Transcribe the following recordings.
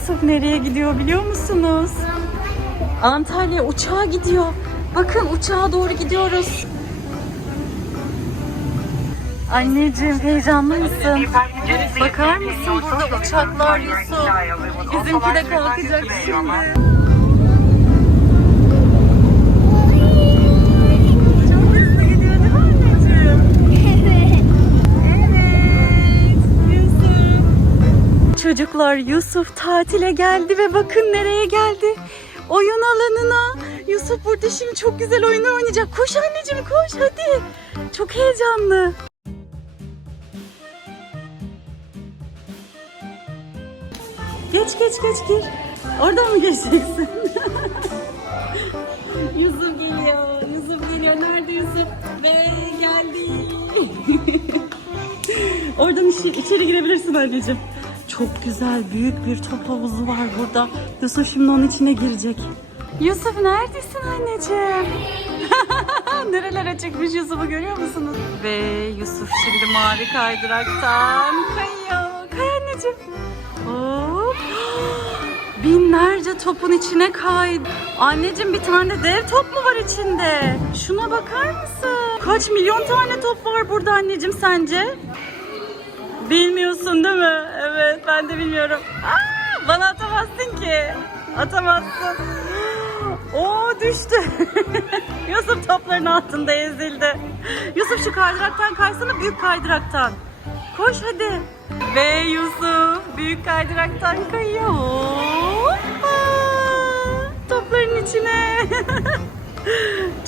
Yusuf nereye gidiyor biliyor musunuz? Antalya uçağa gidiyor. Bakın uçağa doğru gidiyoruz. Anneciğim heyecanlı mısın? Bakar mısın burada uçaklar Yusuf? Bizimki de kalkacak şimdi. Çocuklar Yusuf tatile geldi ve bakın nereye geldi. Oyun alanına. Yusuf burada şimdi çok güzel oyun oynayacak. Koş anneciğim koş hadi. Çok heyecanlı. Geç geç geç gir. Oradan mı geçeceksin? Yusuf geliyor. Yusuf geliyor. Nerede Yusuf? Ve geldi. Oradan içeri girebilirsin anneciğim. Çok güzel büyük bir top havuzu var burada. Yusuf şimdi onun içine girecek. Yusuf neredesin anneciğim? Nerelere çıkmış Yusuf'u görüyor musunuz? Ve Yusuf şimdi mavi kaydıraktan kayıyor. Kay anneciğim. Hop. Binlerce topun içine kaydı. Anneciğim bir tane dev top mu var içinde? Şuna bakar mısın? Kaç milyon tane top var burada anneciğim sence? Bilmiyorsun değil mi? Evet ben de bilmiyorum. Aa, bana atamazsın ki. Atamazsın. Oo düştü. Yusuf topların altında ezildi. Yusuf şu kaydıraktan kaysana büyük kaydıraktan. Koş hadi. Ve Yusuf büyük kaydıraktan kayıyor. Hoppa! Topların içine.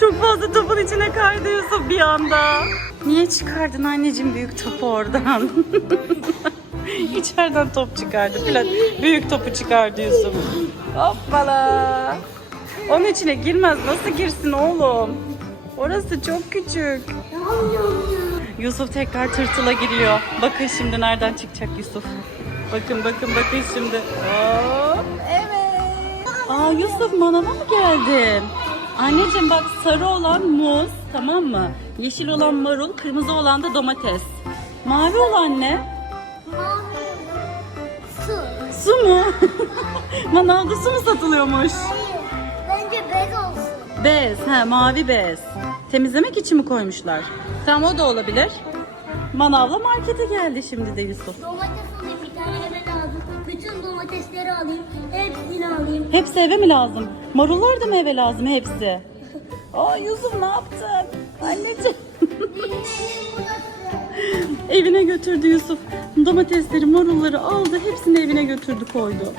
Çok fazla topun içine kaydı Yusuf bir anda. Niye çıkardın anneciğim büyük topu oradan? İçeriden top çıkardı filan. Büyük topu çıkardı Yusuf. Hoppala. Onun içine girmez. Nasıl girsin oğlum? Orası çok küçük. Yusuf tekrar tırtıla giriyor. Bakın şimdi nereden çıkacak Yusuf. Bakın bakın bakın şimdi. Hop. Evet. Aa Yusuf manava mı geldin? Anneciğim bak sarı olan muz tamam mı? Yeşil olan marul, kırmızı olan da domates. Mavi olan ne? Su. Su mu? Manavda su mu satılıyormuş? Hayır. Bence bez olsun. Bez, ha mavi bez. Temizlemek için mi koymuşlar? Tamam o da olabilir. Manavla markete geldi şimdi de Yusuf. Domates alayım bir tane eve lazım. Bütün domatesleri alayım. Hepsini alayım. Hepsi eve mi lazım? Marullar da mı eve lazım hepsi? Aa Yusuf ne yaptın? Anneciğim. evine götürdü Yusuf. Domatesleri, marulları aldı. Hepsini evine götürdü koydu.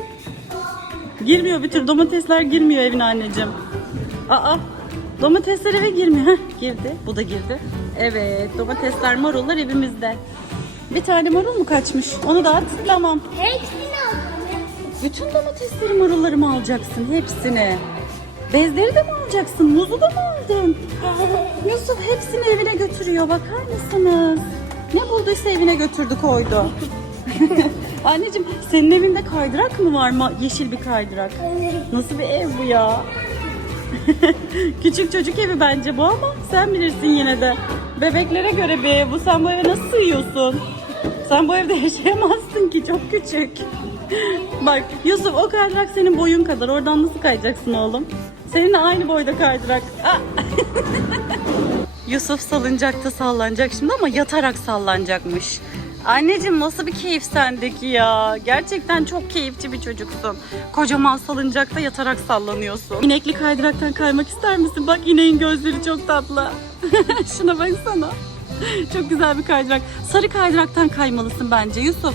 Girmiyor bir tür domatesler girmiyor evine anneciğim. Aa domatesler eve girmiyor. Heh, girdi. Bu da girdi. Evet domatesler, marullar evimizde. Bir tane marul mu kaçmış? Onu da at. Tamam. Hepsini aldım. Bütün domatesleri marulları mı alacaksın? Hepsini. Bezleri de mi alacaksın? Muzu da mı aldın? Yusuf hepsini evine götürüyor. Bakar mısınız? Ne bulduysa evine götürdü koydu. Anneciğim senin evinde kaydırak mı var mı? Yeşil bir kaydırak. Nasıl bir ev bu ya? Küçük çocuk evi bence bu ama sen bilirsin yine de. Bebeklere göre bir ev bu. Sen bu eve nasıl sığıyorsun? Sen bu evde yaşayamazsın ki çok küçük. Bak Yusuf o kaydırak senin boyun kadar. Oradan nasıl kayacaksın oğlum? Seninle aynı boyda kaydırak. Yusuf salıncakta sallanacak şimdi ama yatarak sallanacakmış. Anneciğim nasıl bir keyif sendeki ya. Gerçekten çok keyifçi bir çocuksun. Kocaman salıncakta yatarak sallanıyorsun. İnekli kaydıraktan kaymak ister misin? Bak ineğin gözleri çok tatlı. Şuna baksana. Çok güzel bir kaydırak. Sarı kaydıraktan kaymalısın bence Yusuf.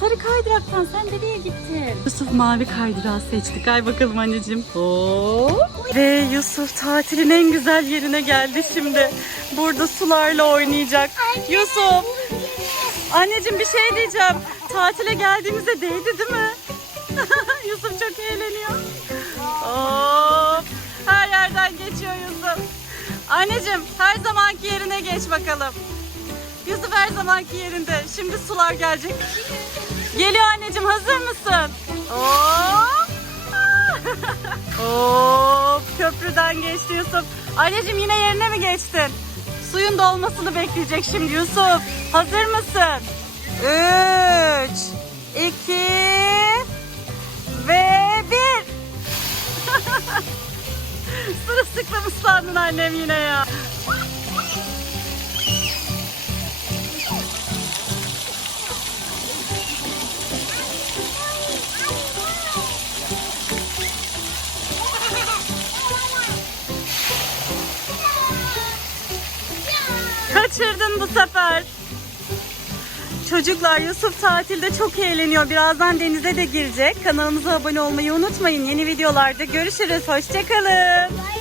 Sarı kaydıraktan sen nereye gittin? Yusuf mavi kaydırağı seçti. Kay bakalım anneciğim. Hop. Ve Yusuf tatilin en güzel yerine geldi şimdi. Burada sularla oynayacak. Yusuf. Anneciğim bir şey diyeceğim. Tatile geldiğimizde değdi değil mi? Yusuf çok eğleniyor. Hop. Her yerden geçiyor Yusuf. Anneciğim her zamanki yerine geç bakalım. Yusuf her zamanki yerinde. Şimdi sular gelecek. Geliyor anneciğim hazır mısın? Hop. Hop köprüden geçti Yusuf. Anneciğim yine yerine mi geçtin? Suyun dolmasını bekleyecek şimdi Yusuf. Hazır mısın? Üç, iki ve bir. Sırılsıklam ıslandın annem yine ya. Kaçırdın bu sefer. Çocuklar Yusuf tatilde çok eğleniyor. Birazdan denize de girecek. Kanalımıza abone olmayı unutmayın. Yeni videolarda görüşürüz. Hoşçakalın. Bay